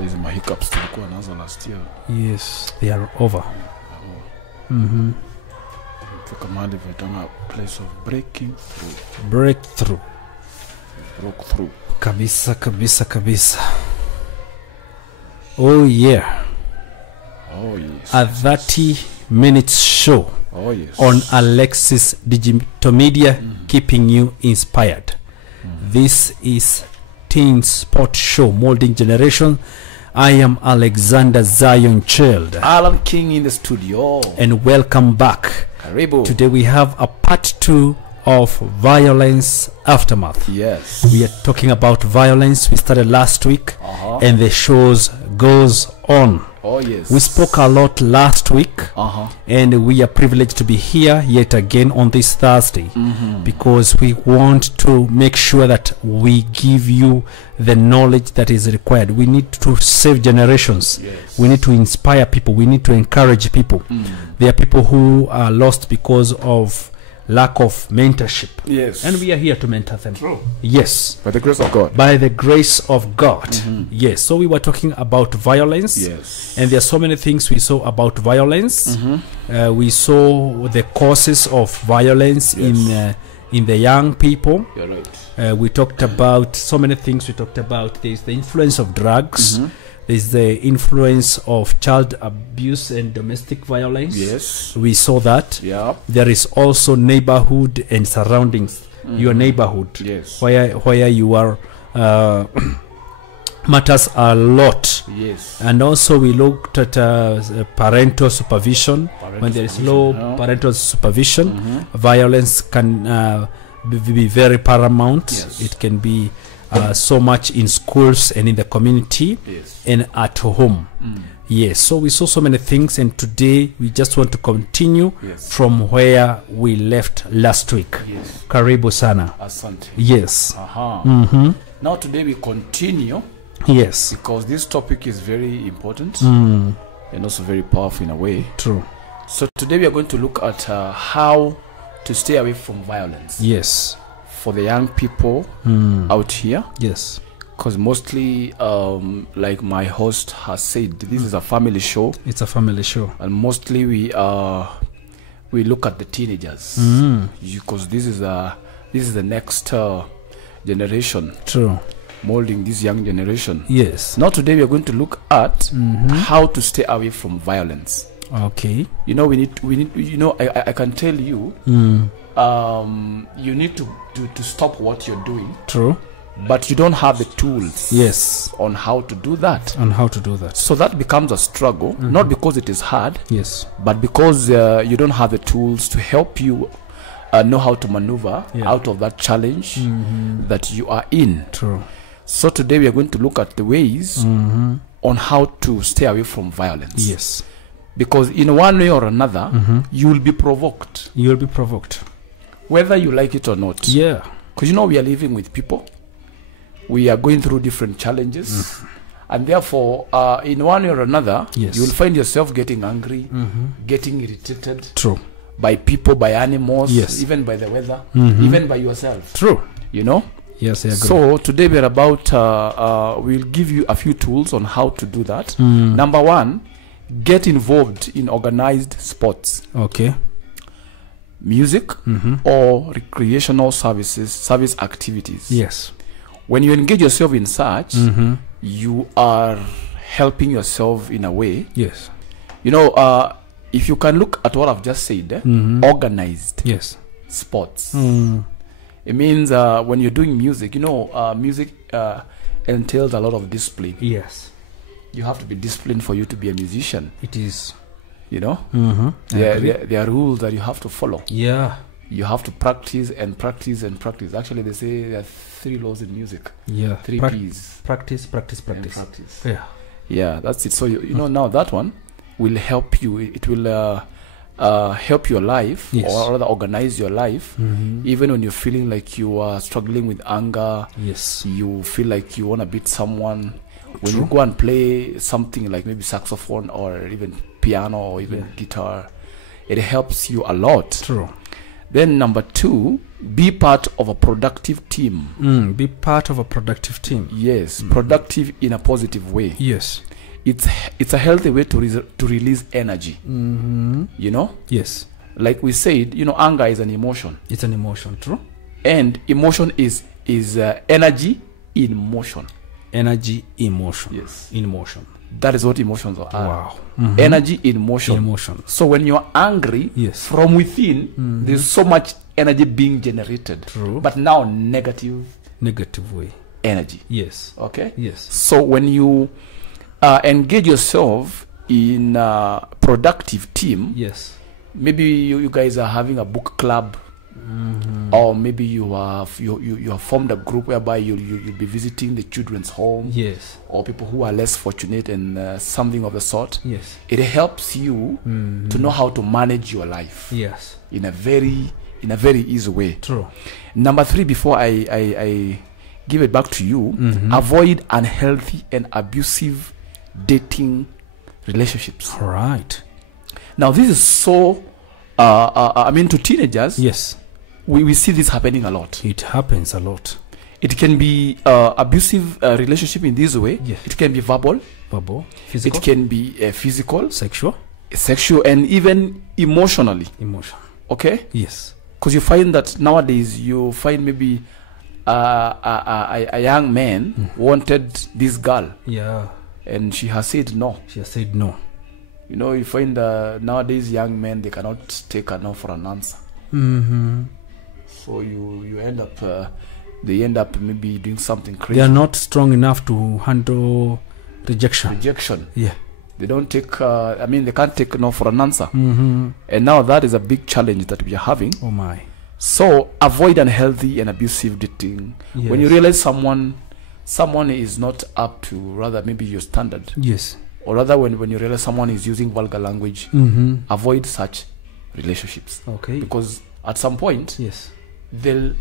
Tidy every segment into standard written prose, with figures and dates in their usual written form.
There's my hiccups tulikuwa nazo last year. Yes, they are over. Fika mahali vitanga place of breaking through. Breakthrough. Broke through. Kabisa. Oh yeah. Oh yes. A 30-minute show. Oh yes. On Alexis Digital Media, keeping you inspired. This is Teen Sport Show, Molding Generation. I am Alexander Zion Child. Alan King in the studio. And welcome back. Karibu. Today we have a part 2 of Violence Aftermath. Yes. We are talking about violence. We started last week, and the shows goes on. Oh yes. We spoke a lot last week, and we are privileged to be here yet again on this Thursday, because we want to make sure that we give you the knowledge that is required. We need to save generations. Yes. We need to inspire people. We need to encourage people. There are people who are lost because of lack of mentorship. Yes. And we are here to mentor them. True. Yes. By the grace of God. By the grace of God. Yes. So we were talking about violence. Yes. And there are so many things we saw about violence. We saw the causes of violence in the young people. You're right. We talked about so many things. We talked about there's the influence of drugs. There's the influence of child abuse and domestic violence. Yes. We saw that. Yeah. There is also neighborhood and surroundings. Your neighborhood. Yes. Where you are matters a lot. Yes. And also we looked at parental supervision. When there is low parental supervision, violence can be very paramount. Yes. It can be so much in schools and in the community and at home. Yes, so we saw so many things, and today we just want to continue from where we left last week. Yes. Karibu sana. Asante. Yes. Now today we continue. Yes. Because this topic is very important and also very powerful in a way. True. So today we are going to look at how to stay away from violence. Yes. For the young people out here. Yes. Because mostly, like my host has said, this is a family show. It's a family show. And mostly we look at the teenagers. Because this is the next generation. True. Molding this young generation. Yes. Now today we are going to look at how to stay away from violence. Okay. You know, we need you know, I can tell you you need to stop what you're doing. True. But you don't have the tools. Yes. On how to do that. On how to do that. So that becomes a struggle, not because it is hard. Yes. But because you don't have the tools to help you know how to maneuver out of that challenge that you are in. True. So today we are going to look at the ways on how to stay away from violence. Yes. Because in one way or another, you will be provoked. You will be provoked. Whether you like it or not. Yeah. Because you know we are living with people. We are going through different challenges. And therefore, in one way or another, you will find yourself getting angry, getting irritated. True. By people, by animals, even by the weather, even by yourself. True. You know? Yes, I agree. So today we're about, we'll give you a few tools on how to do that. Number one, get involved in organized sports. Okay. Music or recreational service activities. Yes. When you engage yourself in such, you are helping yourself in a way. Yes. You know, if you can look at what I've just said, organized sports. It means when you're doing music, you know, music entails a lot of discipline. Yes. You have to be disciplined for you to be a musician. It is. You know? There are rules that you have to follow. Yeah. You have to practice and practice and practice. Actually, they say there are 3 laws in music. Yeah. 3 P's. Practice. And practice. Yeah. Yeah, that's it. So, you know, now that one will help you. It will help your life, or rather organize your life. Even when you're feeling like you are struggling with anger. Yes. You feel like you want to beat someone. When you go and play something like maybe saxophone or even piano or even guitar, it helps you a lot. True. Then number 2, be part of a productive team. Be part of a productive team. Yes, productive in a positive way. Yes. It's a healthy way to release energy. You know? Yes. Like we said, anger is an emotion. It's an emotion, true. And emotion is energy in motion. Energy in motion. Yes. In motion. That is what emotions are. Wow. Energy in motion. In motion. So when you're angry, yes, from within, there's so much energy being generated. True. But now negative way. Energy. Yes. Okay? Yes. So when you engage yourself in a productive team, yes, maybe you guys are having a book club, or maybe you have formed a group whereby you'll be visiting the children's home, yes, or people who are less fortunate and something of the sort. Yes, it helps you to know how to manage your life. Yes, in a very easy way. True. Number 3, before I give it back to you, avoid unhealthy and abusive dating relationships. All right. Now this is so to teenagers, yes, we see this happening a lot. It happens a lot. It can be abusive relationship in this way. Yes. It can be verbal, physical. It can be physical, sexual, and even emotional. Okay. Yes. Because you find that nowadays you find maybe a young man wanted this girl. Yeah. And she has said no. You find nowadays young men, they cannot take a no for an answer. So you end up, they end up maybe doing something crazy. They are not strong enough to handle rejection. Yeah. They don't take, they can't take no for an answer. And now that is a big challenge that we are having. Oh my. So avoid unhealthy and abusive dating. Yes. When you realize someone is not up to rather maybe your standard. Yes. Or rather when you realize someone is using vulgar language, avoid such relationships. Okay. Because at some point, yes, you'll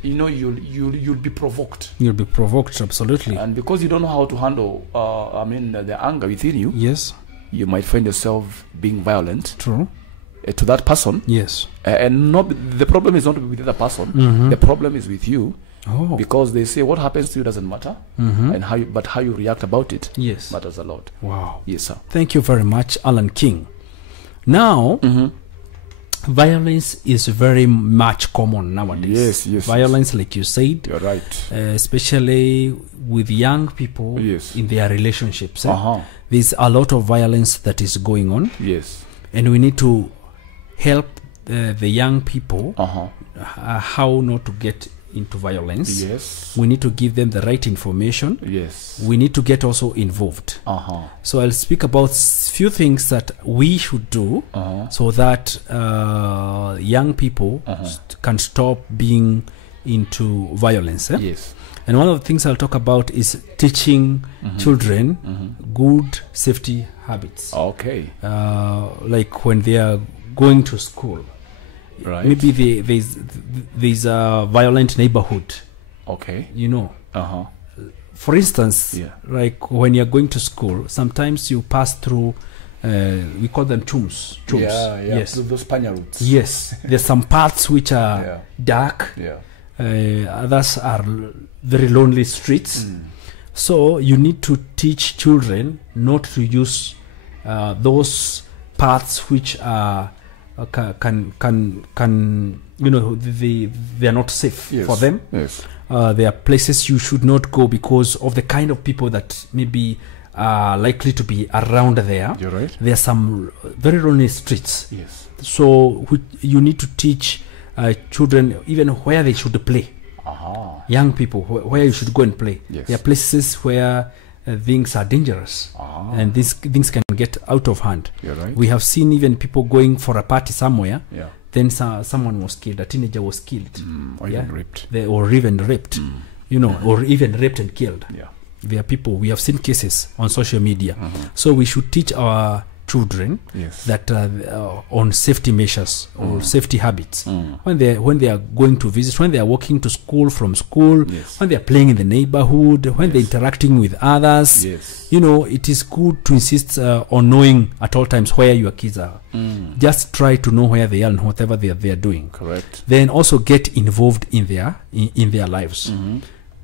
be provoked. You'll be provoked, absolutely. And because you don't know how to handle the anger within you, yes, you might find yourself being violent. True. To that person. Yes. And the problem is not with the other person. The problem is with you. Oh. Because they say what happens to you doesn't matter, and how you react about it, yes, matters a lot. Wow. Yes, sir. Thank you very much, Alan King. Now, violence is very much common nowadays. Yes. Violence, like you said. You're right. Especially with young people, yes, in their relationships. There's a lot of violence that is going on. Yes. And we need to help the young people how not to get into violence. Yes. We need to give them the right information. Yes. We need to get also involved. So I'll speak about few things that we should do so that young people can stop being into violence. Yes. And one of the things I'll talk about is teaching children good safety habits. Okay. Like when they are going to school. Right. Maybe there's a violent neighborhood. Okay. For instance, like when you're going to school, sometimes you pass through, we call them chums. Yeah. Yes. Those panya routes. Yes. There's some paths which are dark. Yeah. Others are very lonely streets. So you need to teach children not to use those paths which are they are not safe for them. Yes. There are places you should not go because of the kind of people that maybe are likely to be around there. You're right. There are some very lonely streets. Yes. So you need to teach children even where they should play. Young people, where you should go and play. Yes. There are places where things are dangerous and these things can get out of hand. You're right. We have seen even people going for a party somewhere. Yeah. Then someone was killed. A teenager was killed. Or even raped. Or even raped. Or even raped and killed. Yeah. There are people, we have seen cases on social media. So we should teach our children that on safety measures or safety habits when they are going to visit, when they are walking to school, from school, when they are playing in the neighborhood, when they're interacting with others. You know, it is good to insist on knowing at all times where your kids are. Just try to know where they are and whatever they are doing. Correct. Then also get involved in their lives.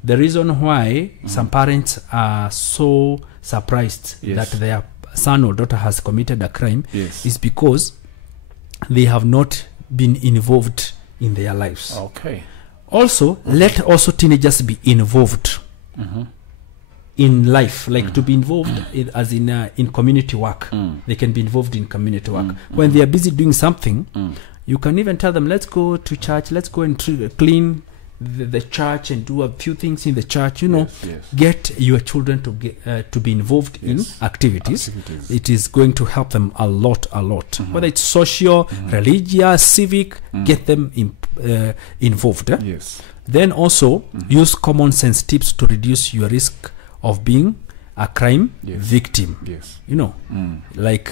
The reason why some parents are so surprised that their son or daughter has committed a crime is because they have not been involved in their lives. Okay. Also, let also teenagers be involved in life, like to be involved as in community work. They can be involved in community work. When they are busy doing something, you can even tell them, let's go to church, let's go and clean the church and do a few things in the church. You know, get your children to be involved in activities. It is going to help them a lot. Whether it's social, religious, civic, get them involved. Then also use common sense tips to reduce your risk of being a crime victim. You know, like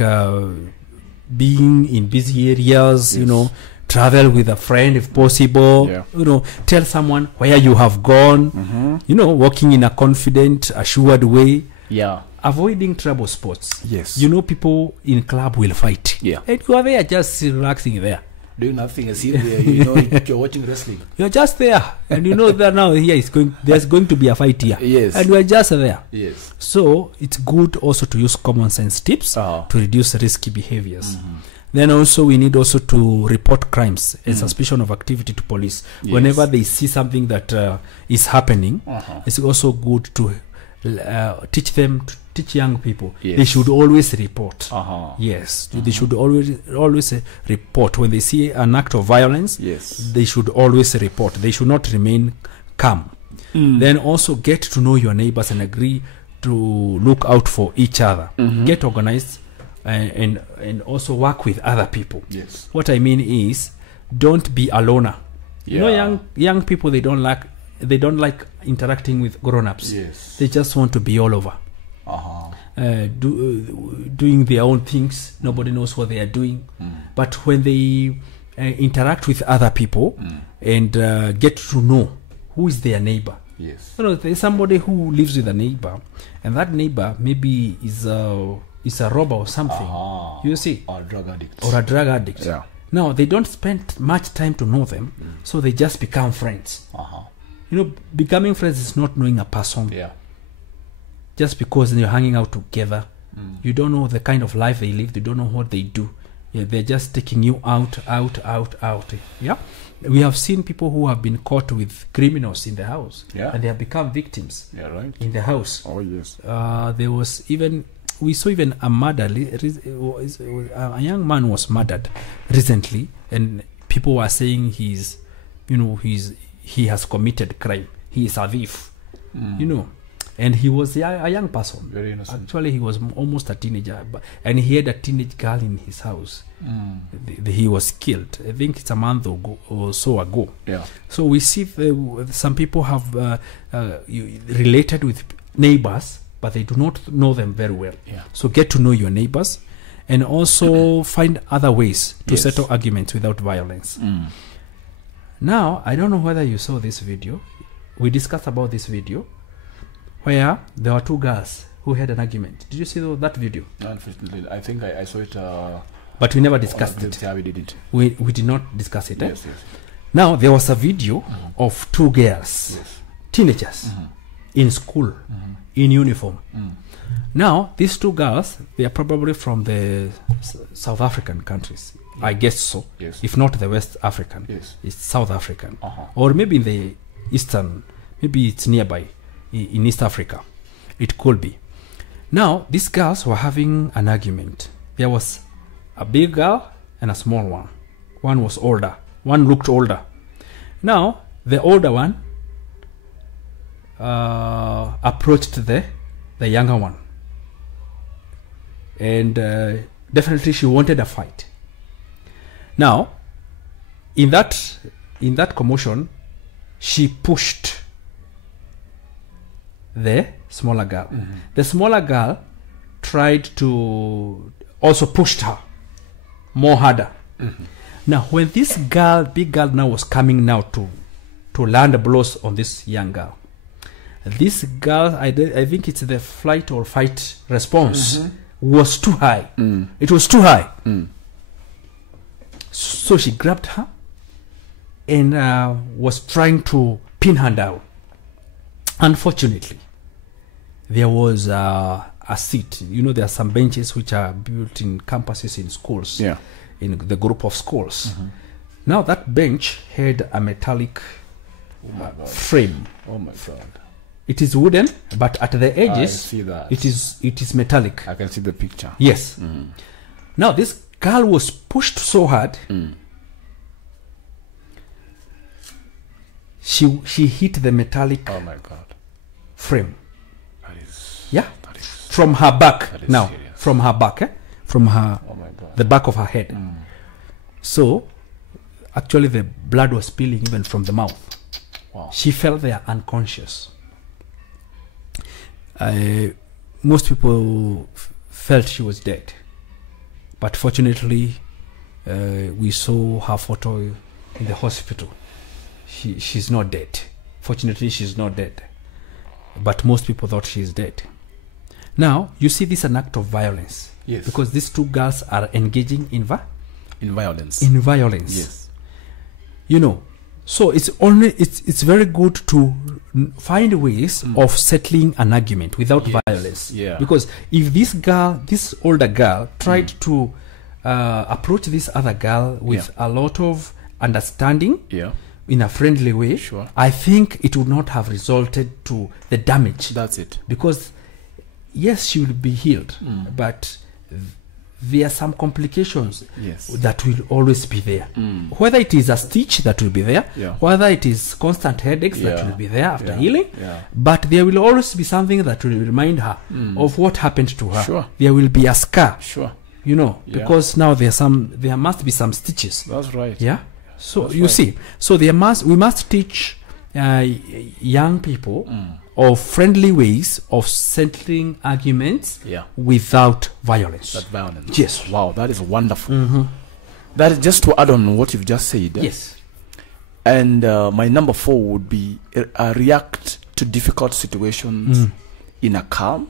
being in busy areas, you know, travel with a friend if possible, you know, tell someone where you have gone, you know, walking in a confident, assured way. Avoiding trouble spots. You know, people in club will fight. And you are there just relaxing there. Doing nothing, as if you know you're watching wrestling. You're just there, and you know that now there's going to be a fight here. And we're just there. So it's good also to use common sense tips to reduce risky behaviors. Then also we need also to report crimes and suspicion of activity to police. Whenever they see something that is happening, it's also good to teach young people. They should always report. They should always report when they see an act of violence. They should always report. They should not remain calm. Then also get to know your neighbors and agree to look out for each other. Get organized and also work with other people. What I mean is, don't be a loner. You know, young people, they don't like interacting with grown-ups. They just want to be all over. Doing their own things. Nobody knows what they are doing. But when they interact with other people and get to know who is their neighbor. You know, there's somebody who lives with a neighbor, and that neighbor maybe is a robber or something. You see, or a drug addict. Now they don't spend much time to know them, so they just become friends. You know, becoming friends is not knowing a person. Just because you're hanging out together, you don't know the kind of life they live. You don't know what they do. They're just taking you out. We have seen people who have been caught with criminals in the house, and they have become victims in the house. We saw even a murder. A young man was murdered recently, and people were saying he has committed crime. He is a thief, you know, and he was a young person. Very innocent. Actually, he was almost a teenager, and he had a teenage girl in his house. He was killed. I think it's a month or so ago. So we see some people have related with neighbors, but they do not know them very well. So get to know your neighbors, and also find other ways to settle arguments without violence. Now, I don't know whether you saw this video. We discussed about this video where there were two girls who had an argument. Did you see that video? Unfortunately, I think I saw it. But we never discussed it. Yeah, we didn't. We did not discuss it. Now, there was a video of two girls, teenagers, in school, in uniform. Now, these two girls, they are probably from the South African countries. I guess so. If not the West African, it's South African. Or maybe in the Eastern, maybe it's nearby, in East Africa. It could be. Now, these girls were having an argument. There was a big girl and a small one. One was older. One looked older. Now, the older one approached the younger one, and definitely she wanted a fight. Now, in that commotion, she pushed the smaller girl. The smaller girl tried to also pushed her more harder. Now, when this girl, big girl now was coming now to land blows on this young girl, this girl, I think it's the flight or fight response was too high. It was too high. So she grabbed her and was trying to pin her down. Unfortunately, there was a seat. You know, there are some benches which are built in campuses in schools, in the group of schools. Now that bench had a metallic frame. Oh my God! It is wooden, but at the edges, I see that. it is metallic. I can see the picture. Yes. Now this girl was pushed so hard. She hit the metallic. Oh my God! Frame. That is. Yeah. That is, from her back. Now, serious. from her back, from her. Oh my God! The back of her head. So, actually, the blood was spilling even from the mouth. Wow. She fell there unconscious. Most people felt she was dead, but fortunately, we saw her photo in the hospital. She's not dead. Fortunately, she's not dead, but most people thought she's dead. Now, you see this an act of violence. Yes. Because these two girls are engaging in violence. In violence. Yes. You know, so it's very good to find ways of settling an argument without violence. Yeah. Because if this older girl tried to approach this other girl with a lot of understanding, in a friendly way, I think it would not have resulted to the damage. That's it. Because yes, she will be healed, but there are some complications that will always be there. Whether it is a stitch that will be there, whether it is constant headaches that will be there after healing, but there will always be something that will remind her of what happened to her. There will be a scar. You know, because now there must be some stitches. That's right. Yeah. So you see, so we must teach young people of friendly ways of settling arguments without violence. That violence. Yes. Wow, that is wonderful. That is just to add on what you've just said. Yes. And my number 4 would be react to difficult situations in a calm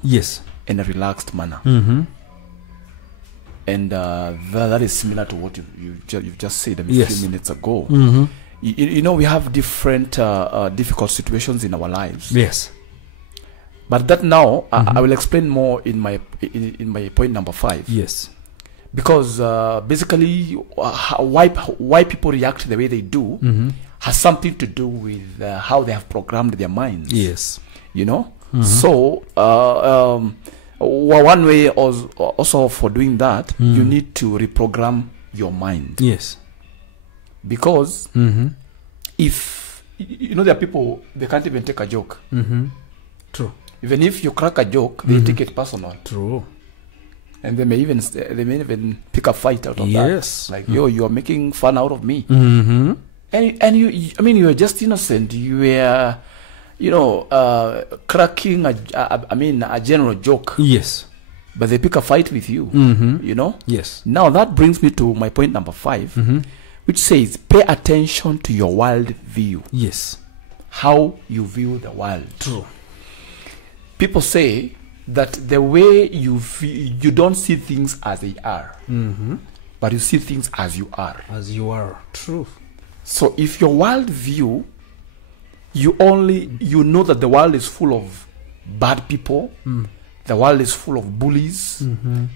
and a relaxed manner. And that is similar to what you've just said a few minutes ago. You know, we have different difficult situations in our lives. Yes. But that now, I will explain more in my point number 5. Yes. Because basically, why people react the way they do has something to do with how they have programmed their minds. Yes. You know? So, one way also for doing that, you need to reprogram your mind. Yes. Because if you know, there are people, they can't even take a joke. True. Even if you crack a joke, they take it personal. True. And they may even pick a fight out of that. Like, yo, you are making fun out of me. And you, I mean, you are just innocent. You were, you know, cracking a general joke. Yes. But they pick a fight with you. You know. Yes. Now that brings me to my point number 5. Which says, pay attention to your world view. Yes. How you view the world. True. People say that the way you don't see things as they are, but you see things as you are. As you are. True. So if your world view, you know that the world is full of bad people, the world is full of bullies,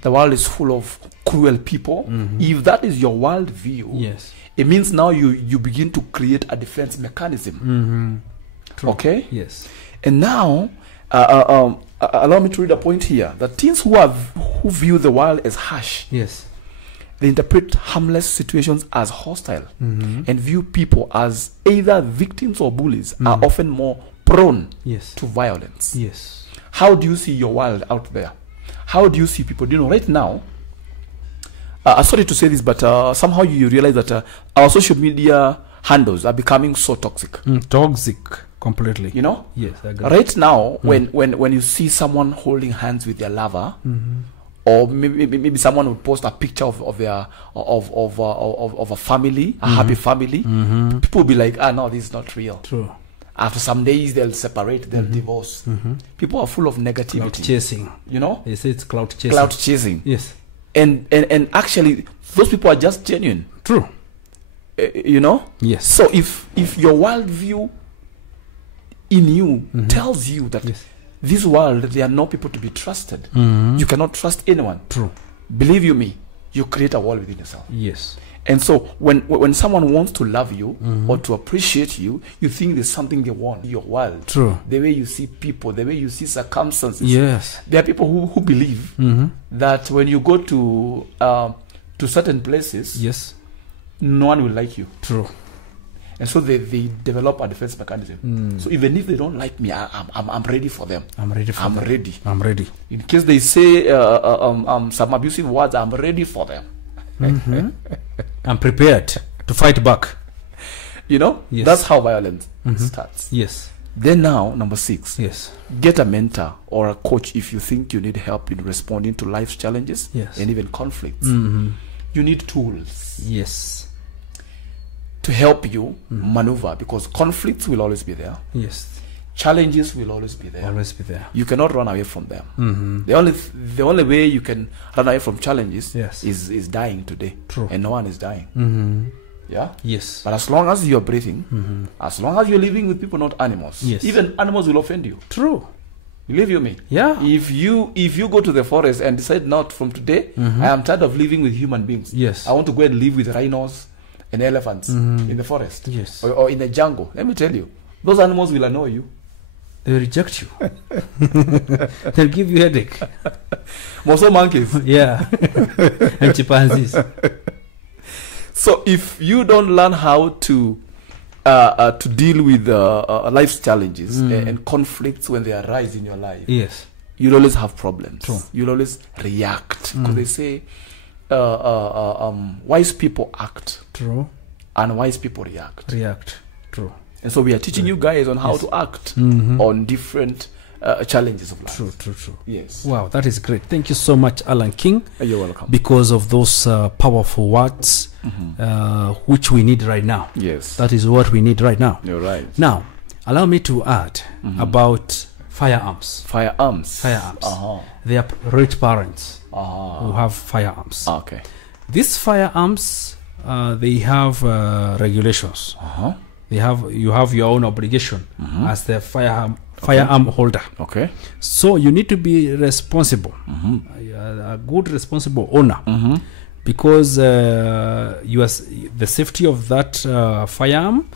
the world is full of cruel people. If that is your world view, it means now you begin to create a defense mechanism. Okay? Yes. And now, allow me to read a point here. That teens who view the world as harsh, they interpret harmless situations as hostile, and view people as either victims or bullies, are often more prone to violence. Yes. How do you see your world out there? How do you see people? You know, right now, sorry to say this, but somehow you realize that our social media handles are becoming so toxic. Toxic, completely. You know? Yes, I agree. Right now, when you see someone holding hands with their lover, or maybe someone would post a picture of their of a family, a happy family. People will be like, no, this is not real. True. After some days, they'll separate, they'll divorce. People are full of negativity. Clout chasing. You know? They say it's clout chasing. Clout chasing. Yes. And actually, those people are just genuine. True. You know? Yes. So if your worldview in you tells you that this world, there are no people to be trusted, you cannot trust anyone. True. Believe you me, you create a world within yourself. Yes. And so when someone wants to love you or to appreciate you, you think there's something they want in your world. True. The way you see people, the way you see circumstances. Yes. There are people who believe that when you go to certain places, yes, no one will like you. True. And so they develop a defense mechanism. So even if they don't like me, I'm ready for them. I'm ready for them. ready. I'm ready. In case they say some abusive words, I'm ready for them. I'm prepared to fight back. You know? Yes. That's how violence starts. Yes. Then now, number 6. Yes. Get a mentor or a coach if you think you need help in responding to life's challenges and even conflicts. You need tools. Yes. To help you maneuver, because conflicts will always be there. Yes. Challenges will always be there. Always be there. You cannot run away from them. The only way you can run away from challenges is dying today. True. And no one is dying. Yeah? Yes. But as long as you're breathing, as long as you're living with people, not animals, even animals will offend you. True. Believe you me. Yeah. If you go to the forest and decide, not from today, I am tired of living with human beings. Yes. I want to go and live with rhinos and elephants in the forest. Yes. Or in the jungle. Let me tell you, those animals will annoy you. They'll reject you. They'll give you headache. Also monkeys. Yeah. And chimpanzees. So if you don't learn how to deal with life's challenges and conflicts when they arise in your life, you'll always have problems. True. You'll always react. Because they say wise people act. True. And wise people react. True. And so we are teaching you guys on how to act on different challenges of life. True. Yes. Wow, that is great. Thank you so much, Alan King. You're welcome. Because of those powerful words which we need right now. Yes. That is what we need right now. You're right. Now, allow me to add about firearms. Firearms. They are rich parents who have firearms. Okay. These firearms, they have regulations. You have your own obligation as the firearm holder. Okay. So you need to be responsible, a good responsible owner, because the safety of that firearm,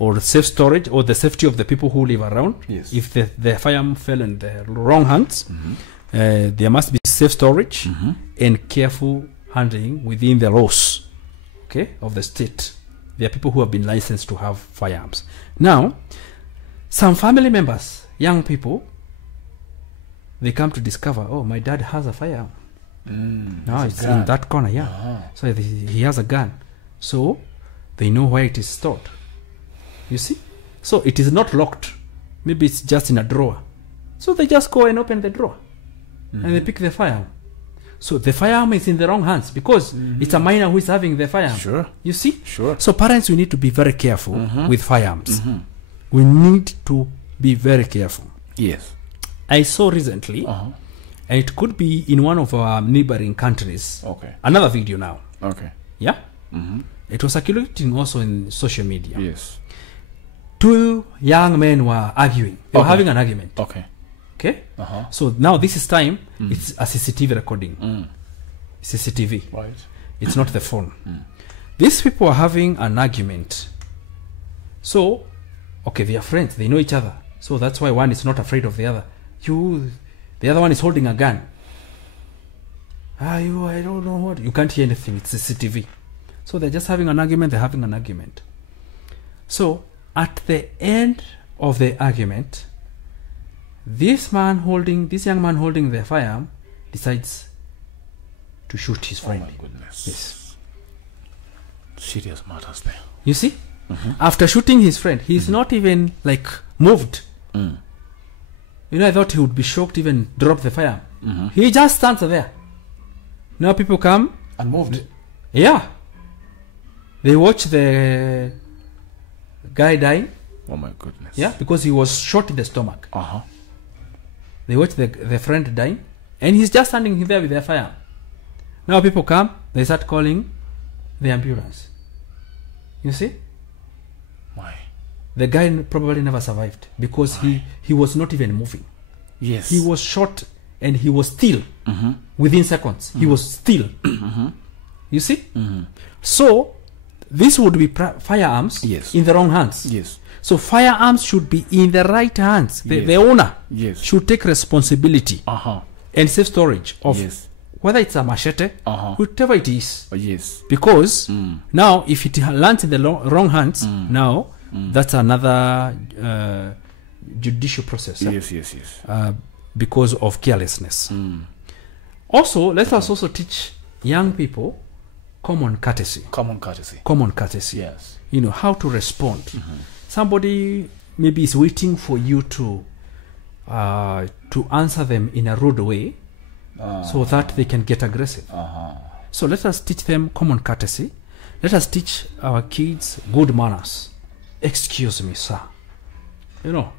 or the safe storage, or the safety of the people who live around. Yes. If the firearm fell in the wrong hands, there must be safe storage and careful handling within the laws, of the state. There are people who have been licensed to have firearms. Now, some family members, young people, they come to discover, oh, my dad has a firearm. Now it's in that corner, So he has a gun. So they know where it is stored. You see? So it is not locked. Maybe it's just in a drawer. So they just go and open the drawer. And they pick the firearm. So the firearm is in the wrong hands because it's a minor who is having the firearm. Sure. You see? Sure. So parents, we need to be very careful with firearms. We need to be very careful. Yes. I saw recently, and it could be in one of our neighboring countries. Okay. Another video now. Okay. Yeah? It was circulating also in social media. Yes. 2 young men were arguing. They were having an argument. Okay. So now this is time, it's a CCTV recording. CCTV. Right. It's not the phone. These people are having an argument. So, they are friends. They know each other. So that's why one is not afraid of the other. The other one is holding a gun. I don't know what. You can't hear anything. It's CCTV. So they're just having an argument. They're having an argument. So at the end of the argument, this young man holding the firearm decides to shoot his friend. Oh my goodness. Yes. Serious matters there. You see? After shooting his friend, he's not even moved. I thought he would be shocked, even drop the firearm. He just stands there. Now people come and moved. Yeah, they watch the guy die. Oh my goodness. Yeah, because he was shot in the stomach. Uh-huh. They watch the friend die, and he's just standing there with their fire. Now people come, they start calling the ambulance. You see? Why? The guy probably never survived because he was not even moving. Yes. He was shot and he was still within seconds. He was still. You see? So this would be firearms in the wrong hands. Yes. So firearms should be in the right hands. The owner should take responsibility and safe storage of whether it's a machete, whatever it is. Yes. Because now if it lands in the wrong hands, now that's another judicial process. Yes. Because of carelessness. Also, let us also teach young people common courtesy. Yes. You know, how to respond. Somebody maybe is waiting for you to answer them in a rude way so that they can get aggressive. So let us teach them common courtesy. Let us teach our kids good manners. Excuse me, sir. You know,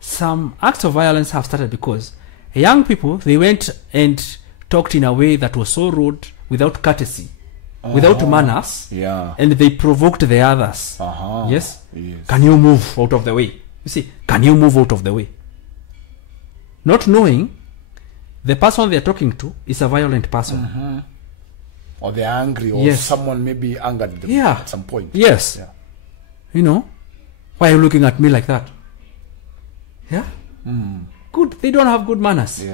some acts of violence have started because young people, they went and talked in a way that was so rude, without courtesy, without manners, and they provoked the others. Yes? Can you move out of the way? You see, can you move out of the way? Not knowing the person they're talking to is a violent person. Or they're angry, or someone maybe angered them at some point. Yes. You know, why are you looking at me like that? Good. They don't have good manners.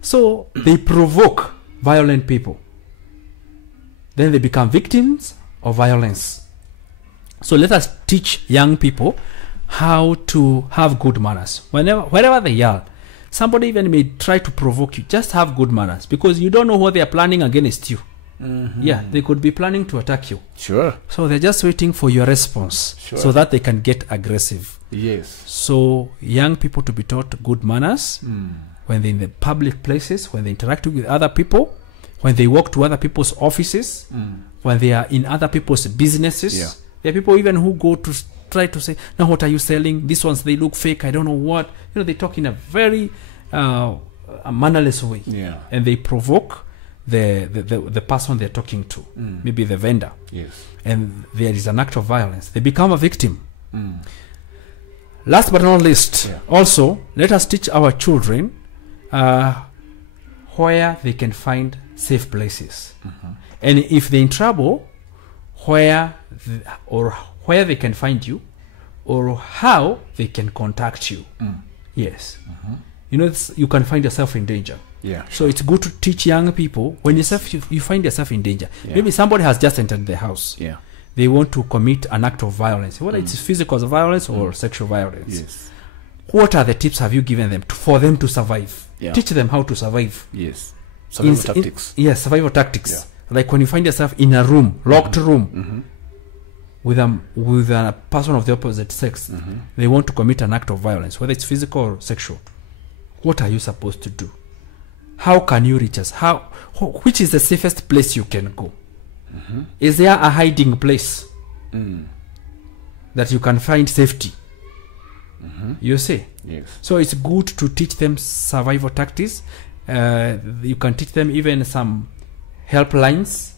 So they provoke violent people. Then they become victims of violence. So let us teach young people how to have good manners. Wherever they are, somebody even may try to provoke you. Just have good manners, because you don't know what they are planning against you. They could be planning to attack you. Sure. So they're just waiting for your response so that they can get aggressive. Yes. So young people to be taught good manners when they're in the public places, when they interact with other people, when they walk to other people's offices, when they are in other people's businesses. There are people even who go to try to say, now what are you selling? These ones, they look fake. I don't know what. You know, they talk in a very mannerless way. And they provoke the person they're talking to, maybe the vendor. And there is an act of violence. They become a victim. Last but not least, also, let us teach our children where they can find safe places. And if they're in trouble, where they can find you, or how they can contact you. Yes. You know, you can find yourself in danger. So it's good to teach young people when you find yourself in danger. Maybe somebody has just entered the house. They want to commit an act of violence, whether it's physical violence or sexual violence. What are the tips have you given them for them to survive? Teach them how to survive. Survival tactics. Survival tactics. Like when you find yourself in a room, locked room, with a person of the opposite sex, they want to commit an act of violence, whether it's physical or sexual. What are you supposed to do? How can you reach us? Which is the safest place you can go? Is there a hiding place that you can find safety? You see? So it's good to teach them survival tactics. You can teach them even some helplines.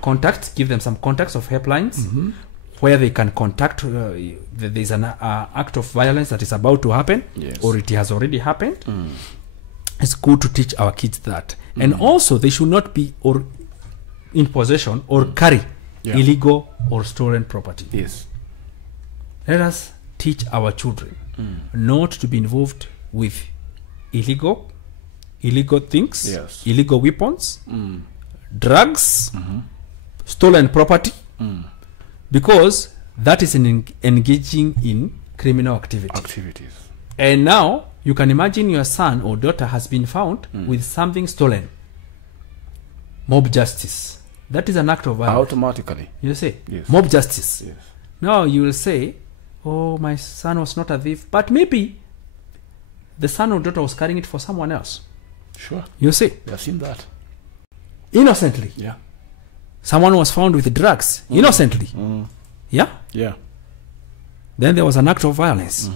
Contacts. Give them some contacts of helplines where they can contact. There's an act of violence that is about to happen, or it has already happened. It's good to teach our kids that. And also, they should not be in possession or carry illegal or stolen property. Let us teach our children not to be involved with illegal things, illegal weapons, drugs, stolen property, because that is engaging in criminal activities. And now you can imagine your son or daughter has been found with something stolen. Mob justice. That is an act of violence. Automatically. You say, mob justice. Now you will say, oh, my son was not a thief, but maybe the son or daughter was carrying it for someone else. Sure. You see? We have seen that. innocently. Yeah. Someone was found with drugs innocently. Yeah? Yeah. Then there was an act of violence.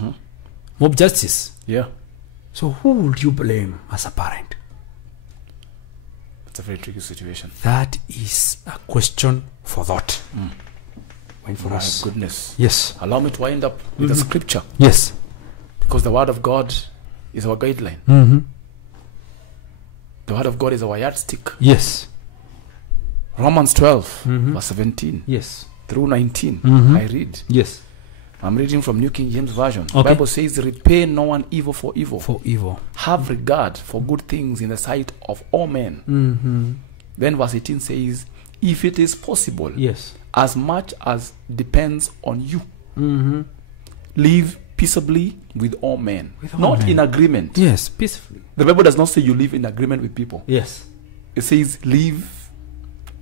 Mob justice. Yeah. So who would you blame as a parent? It's a very tricky situation. That is a question for thought. For us. Goodness. Yes. Allow me to wind up with the scripture. Yes. Because the word of God is our guideline. The word of God is our yardstick. Yes. Romans 12, verse 17. Yes. Through 19. I read. Yes. I'm reading from New King James Version. Okay. The Bible says, repay no one evil for evil. For evil. Have regard for good things in the sight of all men. Then verse 18 says, if it is possible, yes, as much as depends on you, live peaceably with all men. Not in agreement. Yes, peacefully. The Bible does not say you live in agreement with people. Yes. It says live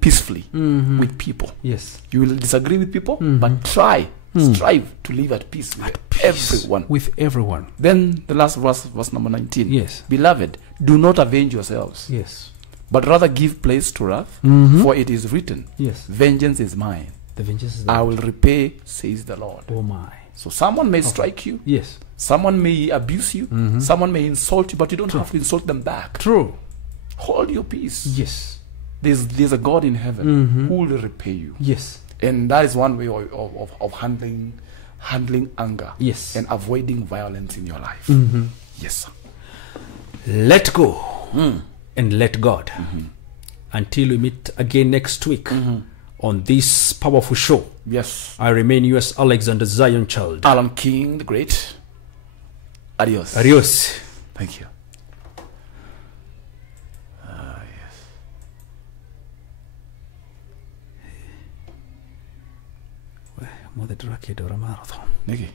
peacefully with people. Yes. You will disagree with people, but strive to live at peace with everyone. With everyone. Then the last verse, verse number 19. Yes. Beloved, do not avenge yourselves. Yes. But rather give place to wrath, for it is written, yes, vengeance is mine. The vengeance is I will repay, says the Lord. Oh my. So someone may strike you. Yes. Someone may abuse you. Someone may insult you, but you don't have to insult them back. True. Hold your peace. Yes. There's a God in heaven who will repay you. Yes. And that is one way of handling anger. Yes. And avoiding violence in your life. Yes, sir. Let go and let God. Until we meet again next week on this powerful show. Yes. I remain yours, Alexander Zion Child. Alan King the Great. Adios. Adios. Thank you. Yes. Mother Drake or a marathon. Nikki.